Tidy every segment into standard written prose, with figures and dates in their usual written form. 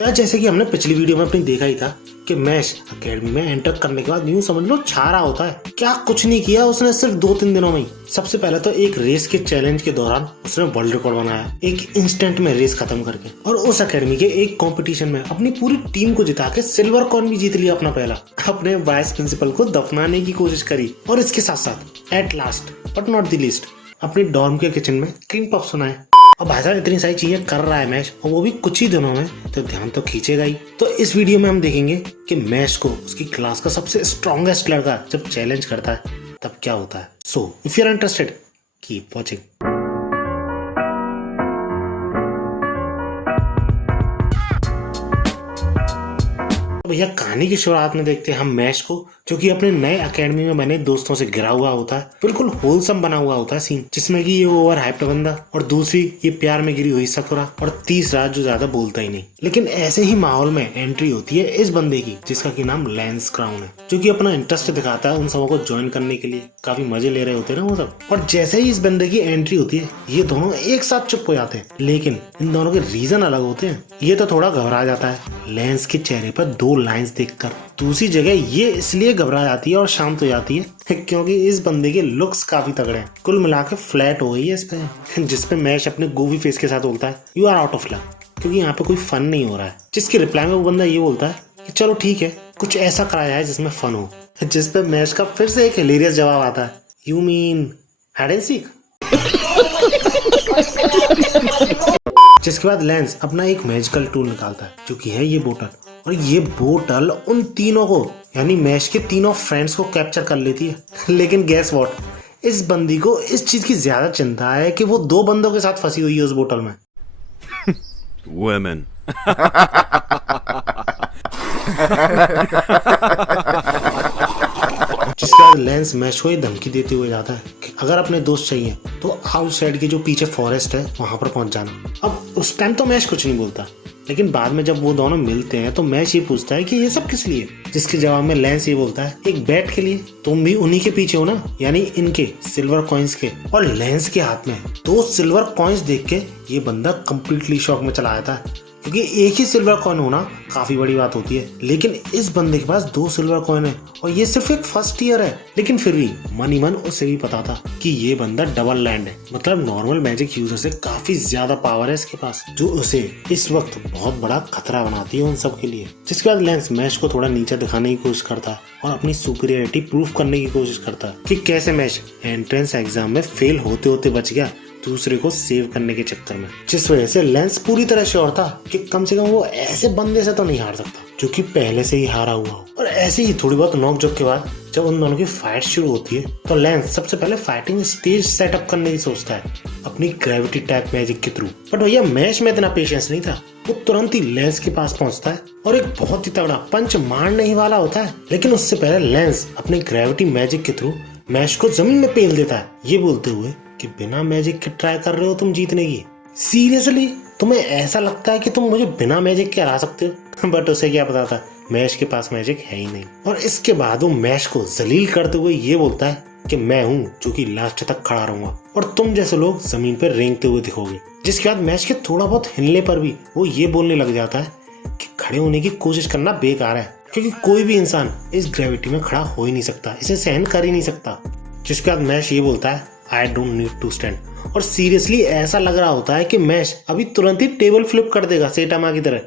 यार जैसे कि हमने पिछली वीडियो में अपनी देखा ही था कि मैश एकेडमी में एंटर करने के बाद यूं समझ लो छा रहा होता है। क्या कुछ नहीं किया उसने सिर्फ 2-3 दिनों में ही। सबसे पहले तो एक रेस के चैलेंज के दौरान उसने वर्ल्ड रिकॉर्ड बनाया एक इंस्टेंट में रेस खत्म करके, और उस एकेडमी के एक कंपटीशन में अपनी पूरी टीम को जिता के सिल्वर कॉइन भी जीत लिया अपना पहला। अपने वाइस प्रिंसिपल को दफनाने की कोशिश करी, और इसके साथ साथ at last but not the least अपनी डॉर्म के किचन में क्रीम पफ सुनाए। अब भाई साहब इतनी सारी चीजें कर रहा है मैश, और वो भी कुछ ही दिनों में, तो ध्यान तो खींचेगा ही। तो इस वीडियो में हम देखेंगे कि मैश को उसकी क्लास का सबसे स्ट्रॉन्गेस्ट लड़का जब चैलेंज करता है तब क्या होता है। So if you are interested keep watching. भैया कहानी की शुरुआत में देखते हैं हम मैश को, जो कि अपने नए एकेडमी में बने दोस्तों से घिरा हुआ होता है। बिल्कुल होलसम बना हुआ होता है सीन, जिसमें कि ये ओवर हाइप्ड बंदा, और दूसरी ये प्यार में गिरी हुई सकुरा, और तीसरा जो ज्यादा बोलता ही नहीं। लेकिन ऐसे ही माहौल में एंट्री होती है इस बंदे की, जिसका की नाम लैंस क्राउन है, जो कि अपना इंटरेस्ट दिखाता है उन सबों को ज्वाइन करने के लिए। काफी मजे ले रहे होते हैं ना वो सब। और जैसे ही इस बंदे की एंट्री होती है ये दोनों एक साथ चुप हो जाते हैं, लेकिन इन दोनों के रीजन अलग होते हैं। ये तो थोड़ा घबरा जाता है लैंस के चेहरे पर 2 लाइंस देखकर। दूसरी जगह ये इसलिए घबरा जाती है और शांत हो जाती है क्योंकि इस बंदे के लुक्स काफी तगड़े हैं। कुल मिला के फ्लैट हो गई है इस पे, जिसपे मैश अपने गोवी फेस के साथ बोलता है you are out of luck, क्योंकि यहाँ पे कोई फन नहीं हो रहा है। जिसके रिप्लाई में वो बंदा ये बोलता है कि चलो ठीक है कुछ ऐसा कराया है जिसमें फन हो। जिसपे मैश का फिर से एक हिलेरियस जवाब आता है, you mean hide and seek. जिसके बाद लैंस अपना एक मैजिकल टूल निकालता है, जो कि है ये बोतल, और ये बोतल उन तीनों को यानी मैश के तीनों फ्रेंड्स को कैप्चर कर लेती है। लेकिन गैस व्हाट, इस बंदी को इस चीज की ज्यादा चिंता है कि वो 2 बंदों के साथ फंसी हुई है उस बोतल में। Women. जिसके बाद लेंस मैश को धमकी देते हुए जाता है कि अगर अपने दोस्त चाहिए तो आउटसाइड के जो पीछे फॉरेस्ट है वहां पर पहुंच जाना। अब उस टाइम तो मैश कुछ नहीं बोलता, लेकिन बाद में जब वो दोनों मिलते हैं तो मैश ये पूछता है कि ये सब किस लिए। जिसके जवाब में लेंस ये बोलता है एक बैट के लिए, तुम भी उन्हीं के पीछे हो ना, यानी इनके सिल्वर कॉइन्स के। और लेंस के हाथ में 2 सिल्वर कॉइन्स देख के ये बंदा कंप्लीटली शॉक में चला जाता है, क्योंकि एक ही सिल्वर कॉइन होना काफी बड़ी बात होती है। लेकिन इस बंदे के पास 2 सिल्वर कॉइन है, और ये सिर्फ एक फर्स्ट ईयर है। लेकिन फिर भी मन ही मन उसे भी पता था कि ये बंदा डबल लैंड है, मतलब नॉर्मल मैजिक यूजर से काफी ज्यादा पावर है इसके पास, जो उसे इस वक्त बहुत बड़ा खतरा बनाती है उन सब के लिए। जिसके बाद लेंस मैश को थोड़ा नीचे दिखाने की कोशिश करता है और अपनी सुपीरियरिटी प्रूव करने की कोशिश करता है कि कैसे मैश एंट्रेंस एग्जाम में फेल होते होते बच गया दूसरे को सेव करने के चक्कर में। जिस वजह से लेंस पूरी तरह श्योर था कि कम से कम वो ऐसे बंदे से तो नहीं हार सकता जो कि पहले से ही हारा हुआ हो। और ऐसे ही थोड़ी बहुत नोक झोंक के बाद जब उन दोनों की फाइट शुरू होती है तो लेंस सबसे पहले फाइटिंग स्टेज सेटअप करने की सोचता है अपनी ग्रेविटी टैप मैजिक के थ्रू। बट भैया मैश में इतना पेशेंस नहीं था, वो तुरंत ही लेंस के पास पहुंचता है और एक बहुत ही तगड़ा पंच मारने ही वाला होता है। लेकिन उससे पहले लेंस अपनी ग्रेविटी मैजिक के थ्रू मैश को जमीन में पेल देता है, ये बोलते हुए कि बिना मैजिक के ट्राई कर रहे हो तुम जीतने की। सीरियसली तुम्हें ऐसा लगता है कि तुम मुझे बिना मैजिक के हरा सकते हो? बट उसे क्या पता था मैश के पास मैजिक है ही नहीं। और इसके बाद वो मैश को जलील करते हुए ये बोलता है कि मैं हूँ जो कि लास्ट तक खड़ा रहूंगा, और तुम जैसे लोग जमीन पर रेंगते हुए दिखोगे। जिसके बाद मैश के थोड़ा बहुत हिलने पर भी वो ये बोलने लग जाता है कि खड़े होने की कोशिश करना बेकार है, क्योंकि कोई भी इंसान इस ग्रेविटी में खड़ा हो ही नहीं सकता, इसे सहन कर ही नहीं सकता। जिसके बाद मैश ये बोलता है I don't need to stand, और सीरियसली ऐसा लग रहा होता है कि मैश अभी तुरंत ही टेबल फ्लिप कर देगा सेटामा की तरह।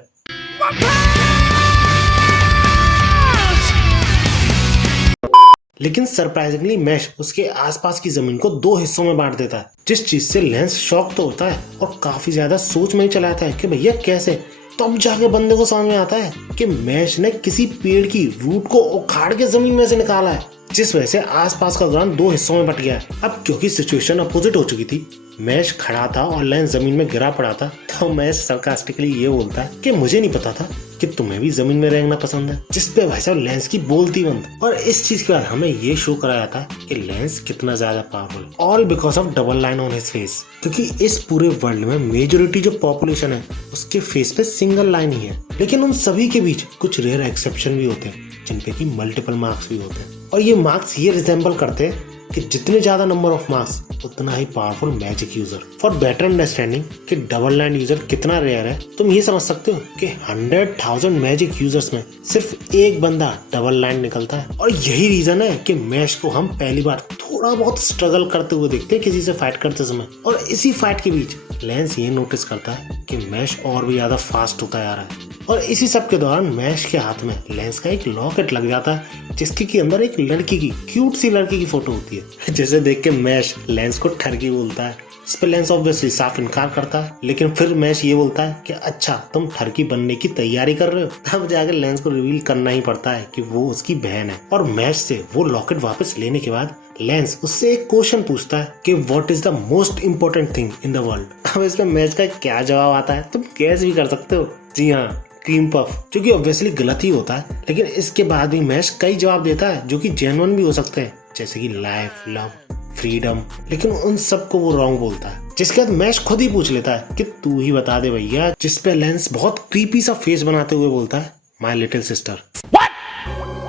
लेकिन सरप्राइजिंगली मैश उसके आसपास की जमीन को 2 हिस्सों में बांट देता है, जिस चीज से लेंस शॉक तो होता है और काफी ज्यादा सोच में ही चला जाता है कि भैया कैसे। तब जाके बंदे को समझ में आता है कि मैश ने किसी पेड़ की रूट को उखाड़ के जमीन में से निकाला है, जिस वजह से आसपास का ग्राउंड 2 हिस्सों में बट गया है। अब क्योंकि सिचुएशन अपोजिट हो चुकी थी, मैश खड़ा था और लेंस जमीन में गिरा पड़ा था, तो मैश सरकास्टिकली ये बोलता है कि मुझे नहीं पता था कि तुम्हें भी जमीन में रेंगना पसंद है। जिसपे भाई साहब लेंस की बोलती बंद। और इस चीज के बाद हमें ये शो कराया था कि लेंस कितना ज्यादा powerful, all because of double line on his face. क्योंकि इस पूरे वर्ल्ड में मेजोरिटी जो पॉपुलेशन है उसके फेस पे सिंगल लाइन ही है, लेकिन उन सभी के बीच कुछ रेयर एक्सेप्शन भी होते हैं जिनपे की मल्टीपल मार्क्स भी होते हैं। और ये मार्क्स ये रिजेंबल करते हैं कि जितने ज्यादा नंबर ऑफ मार्क्स उतना ही powerful magic user. For better understanding कि डबल लैंड यूजर कितना रेयर है, तुम ये समझ सकते हो कि 100,000 मैजिक यूजर्स में सिर्फ एक बंदा डबल लैंड निकलता है। और यही रीजन है कि मैश को हम पहली बार थोड़ा बहुत स्ट्रगल करते हुए देखते हैं किसी से फाइट करते समय। और इसी फाइट के बीच लेंस ये नोटिस करता है कि मैश और भी ज्यादा फास्ट होता जा रहा है। और इसी सब के दौरान मैश के हाथ में लेंस का एक लॉकेट लग जाता है जिसके की अंदर एक लड़की की, क्यूट सी लड़की की फोटो होती है, जिसे देख के मैश लेंस को ठरकी बोलता है। इस पे लेंस ऑब्वियसली साफ इनकार करता है, लेकिन फिर मैश ये बोलता है कि अच्छा तुम ठरकी बनने की तैयारी कर रहे हो। तब जाकर लेंस को रिवील करना ही पड़ता है कि वो उसकी बहन है। और मैश से वो लॉकेट वापस लेने के बाद लेंस उससे एक क्वेश्चन पूछता है कि what is the most important thing in the world. अब इसमें मैश का क्या जवाब आता है तुम गैस भी कर सकते हो। जी हाँ, क्रीम पफ, जो कि ऑब्वियसली गलत ही होता है, लेकिन इसके बाद भी मैश कई जवाब देता है जो कि जेन्युइन भी हो सकते हैं, जैसे कि लाइफ, लव, फ्रीडम। लेकिन उन सबको वो रॉन्ग बोलता है, जिसके बाद मैश खुद ही पूछ लेता है कि तू ही बता दे भैया, जिस पे लेंस बहुत क्रीपी सा फेस बनाते हुए बोलता है माय लिटिल सिस्टर।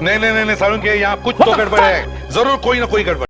नहीं सारुण के यहाँ कुछ तो गड़बड़ है, जरूर कोई ना कोई गड़बड़।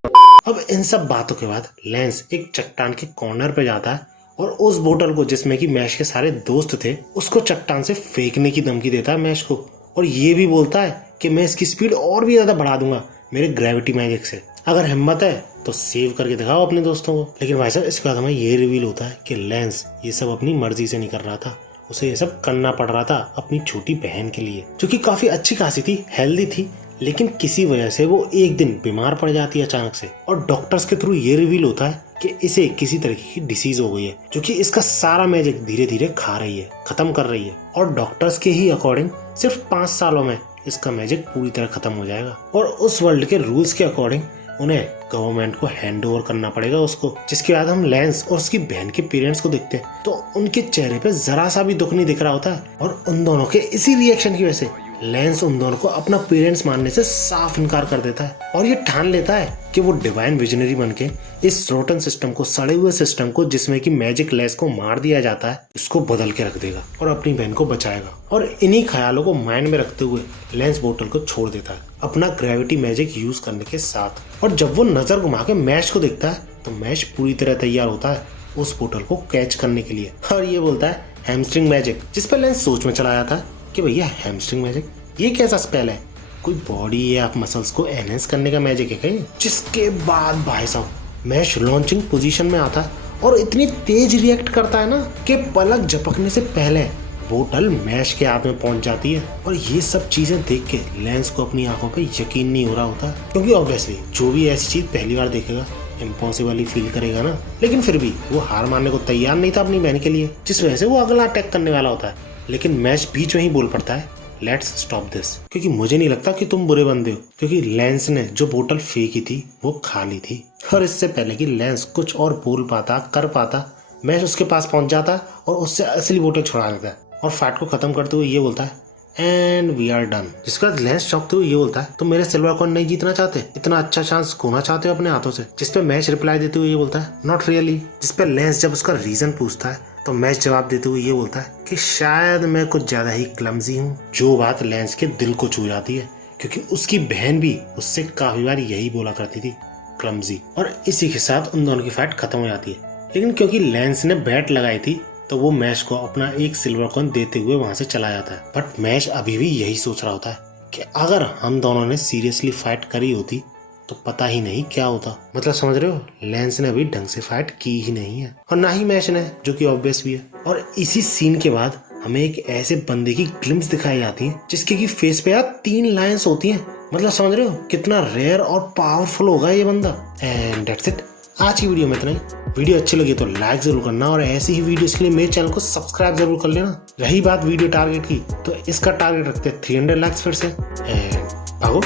अब इन सब बातों के बाद लेंस एक चट्टान के कॉर्नर पे जाता है और उस बोतल को, जिसमें कि मैश के सारे दोस्त थे, उसको चट्टान से फेंकने की धमकी देता है मैश को। और ये भी बोलता है कि मैं इसकी स्पीड और भी ज्यादा बढ़ा दूंगा मेरे ग्रेविटी मैजिक से, अगर हिम्मत है तो सेव करके दिखाओ अपने दोस्तों को। लेकिन भाई साहब इसके बाद हमें ये रिवील होता है कि लेंस ये सब अपनी मर्जी से नहीं कर रहा था, उसे ये सब करना पड़ रहा था अपनी छोटी बहन के लिए, जो कि काफी अच्छी खासी थी, हेल्दी थी, लेकिन किसी वजह से वो एक दिन बीमार पड़ जाती है अचानक से। और डॉक्टर्स के थ्रू ये रिवील होता है कि इसे किसी तरीके की डिसीज हो गई है, जो कि इसका सारा मैजिक धीरे धीरे खा रही है, खत्म कर रही है। और डॉक्टर्स के ही अकॉर्डिंग सिर्फ 5 सालों में इसका मैजिक पूरी तरह खत्म हो जाएगा। और उस वर्ल्ड के रूल्स के अकॉर्डिंग उन्हें गवर्नमेंट को हैंड ओवर करना पड़ेगा उसको। जिसके बाद हम लेंस और उसकी बहन के पेरेंट्स को देखते हैं तो उनके चेहरे पे जरा सा भी दुख नहीं दिख रहा होता है। और उन दोनों के इसी रिएक्शन की वजह से लेंस उन दोनों को अपना पेरेंट्स मानने से साफ इनकार कर देता है और ये ठान लेता है कि वो डिवाइन विजनरी बनके इस रोटन सिस्टम को, सड़े हुए सिस्टम को जिसमें कि मैजिक लेंस को मार दिया जाता है, इसको बदल के रख देगा और अपनी बहन को बचाएगा। और इन्हीं ख्यालों को माइंड में रखते हुए लेंस बोतल को छोड़ देता है अपना ग्रेविटी मैजिक यूज करने के साथ। और जब वो नजर घुमा के मैश को देखता है तो मैश पूरी तरह तैयार होता है उस बोतल को कैच करने के लिए और ये बोलता है हैमस्ट्रिंग मैजिक, जिस पर लेंस सोच में चला जाता है कि भैया हैमस्ट्रिंग मैजिक ये कैसा स्पेल है, कोई बॉडी या मसल्स को एनहेंस करने का मैजिक है क्या? जिसके बाद भाई साहब मैश लॉन्चिंग पोजीशन में आता है और इतनी तेज रिएक्ट करता है ना कि पलक झपकने से पहले बोतल मैश के हाथ में पहुंच जाती है। और ये सब चीजें देख के लेंस को अपनी आंखों पे यकीन नहीं हो रहा होता, क्योंकि ऑब्वियसली जो भी ऐसी चीज पहली बार देखेगा इम्पॉसिबल ही फील करेगा ना। लेकिन फिर भी वो हार मानने को तैयार नहीं था अपनी बहन के लिए, जिस वजह से वो अगला अटैक करने वाला होता है। लेकिन मैश बीच में ही बोल पड़ता है लेट्स स्टॉप दिस, क्योंकि मुझे नहीं लगता कि तुम बुरे बंदे हो, क्योंकि लेंस ने जो बोतल फेंकी थी वो खाली थी। और इससे पहले कि लेंस कुछ और बोल पाता, कर पाता, मैश उसके पास पहुंच जाता और उससे असली बोतल छुड़ा लेता है और फाइट को खत्म करते हुए ये बोलता है एंड वी आर डन। जिसके बाद लेंस चौंकते हुए ये बोलता है तुम मेरे सिल्वर कॉइन नहीं जीतना चाहते, इतना अच्छा चांस खोना चाहते हो अपने हाथों से। जिस पे मैश रिप्लाई देते हुए ये बोलता है नॉट रियली। जिस पे लेंस जब उसका रीजन पूछता है तो मैश जवाब देते हुए ये बोलता है कि शायद मैं कुछ ज्यादा ही क्लमजी हूँ, जो बात लेंस के दिल को छू जाती है, क्योंकि उसकी बहन भी उससे काफी बार यही बोला करती थी, क्लमजी। और इसी के साथ उन दोनों की फाइट खत्म हो जाती है। लेकिन क्योंकि लेंस ने बैट लगाई थी तो वो मैश को अपना एक सिल्वर कॉइन देते हुए वहां से चला जाता है। बट मैश अभी भी यही सोच रहा होता है कि अगर हम दोनों ने सीरियसली फाइट करी होती तो पता ही नहीं क्या होता। मतलब समझ रहे हो, लेंस ने अभी ढंग से फाइट की ही नहीं है और ना ही मैश ने, जो कि ऑब्वियस भी है। और इसी सीन के बाद हमें एक ऐसे बंदे की ग्लिम्स दिखाई जाती है जिसके की फेस पे यार 3 लाइंस होती हैं। मतलब समझ रहे हो कितना रेयर और पावरफुल होगा ये बंदा। एंड दैट्स इट, आज की वीडियो में इतना ही। वीडियो अच्छी लगी तो लाइक जरूर करना और ऐसी ही वीडियोस के लिए मेरे चैनल को सब्सक्राइब जरूर कर लेना। रही बात वीडियो टारगेट की, तो इसका टारगेट रखते हैं 300 लाइक्स फिर से। एंड भागो।